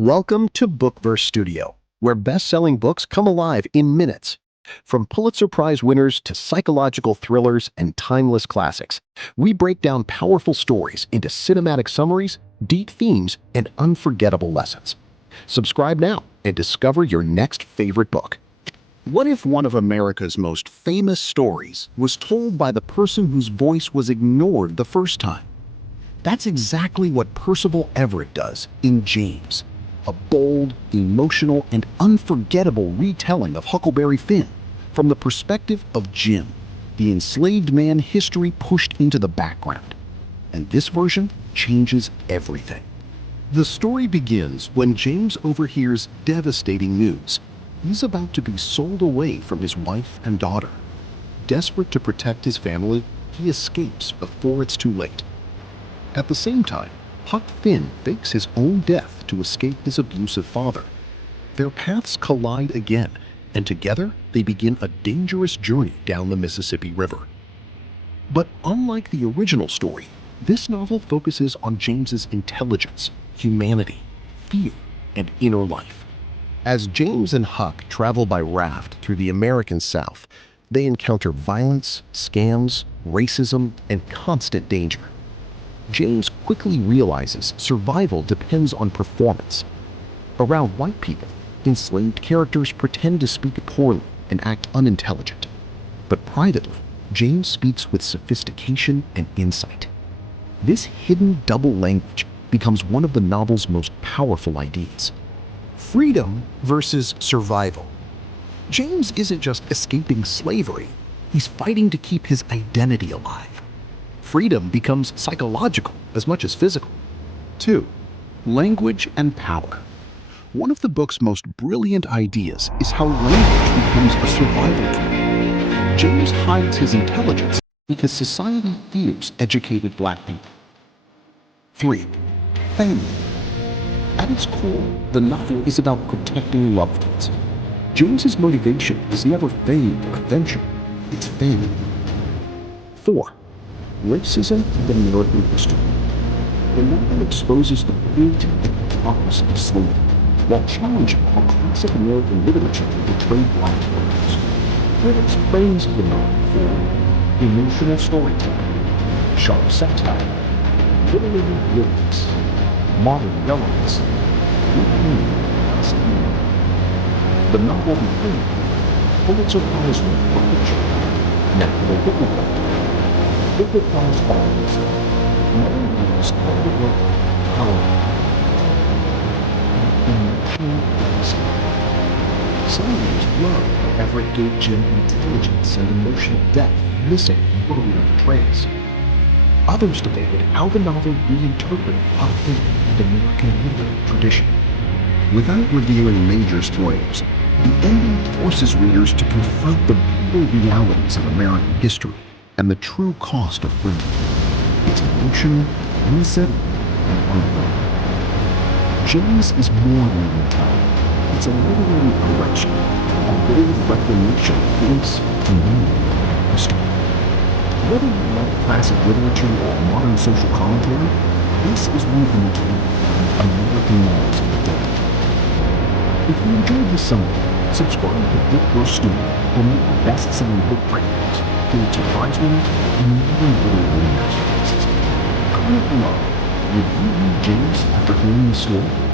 Welcome to BookVerse Studio, where best-selling books come alive in minutes. From Pulitzer Prize winners to psychological thrillers and timeless classics, we break down powerful stories into cinematic summaries, deep themes, and unforgettable lessons. Subscribe now and discover your next favorite book. What if one of America's most famous stories was told by the person whose voice was ignored the first time? That's exactly what Percival Everett does in James, a bold, emotional, and unforgettable retelling of Huckleberry Finn from the perspective of Jim, the enslaved man history pushed into the background. And this version changes everything. The story begins when James overhears devastating news. He's about to be sold away from his wife and daughter. Desperate to protect his family, he escapes before it's too late. At the same time, Huck Finn fakes his own death to escape his abusive father. Their paths collide again, and together they begin a dangerous journey down the Mississippi River. But unlike the original story, this novel focuses on James's intelligence, humanity, fear, and inner life. As James and Huck travel by raft through the American South, they encounter violence, scams, racism, and constant danger. James quickly realizes survival depends on performance. Around white people, enslaved characters pretend to speak poorly and act unintelligent. But privately, James speaks with sophistication and insight. This hidden double language becomes one of the novel's most powerful ideas. Freedom versus survival. James isn't just escaping slavery, he's fighting to keep his identity alive. Freedom becomes psychological as much as physical. 2. Language and power. One of the book's most brilliant ideas is how language becomes a survival tool. James hides his intelligence because society fears educated black people. 3. Family. At its core, the novel is about protecting loved ones. James's motivation is never fame or adventure, it's family. 4. Racism in American history. The novel exposes the cruelty and hypocrisy of slavery, while challenging how classic American literature portrayed black characters. Critics praised the novel for emotional storytelling, sharp satire, literary brilliance, modern relevance, the novel became Pulitzer Prize-winning for fiction, National Book Award. BookVerse follows many readers of the book power some readers love how Everett gave Jim intelligence and emotional depth missing in earlier portrayals. Others debated how the novel reinterpreted authentic and American literary tradition. Without revealing major spoilers, the ending forces readers to confront the brutal realities of American history and the true cost of freedom. It's emotional, unsettling, and unreal. James is more than a retelling. It's a literary correction, a bold reclamation of voice and meaning of history. Whether you love classic literature or modern social commentary, this is one of the most American novels of the day. If you enjoyed this summary, subscribe to BookVerse Studio for more best-selling book breakdowns, Pulitzer Prize-winning, and modern literary masterpieces. Comment below. Would you read James after hearing the story?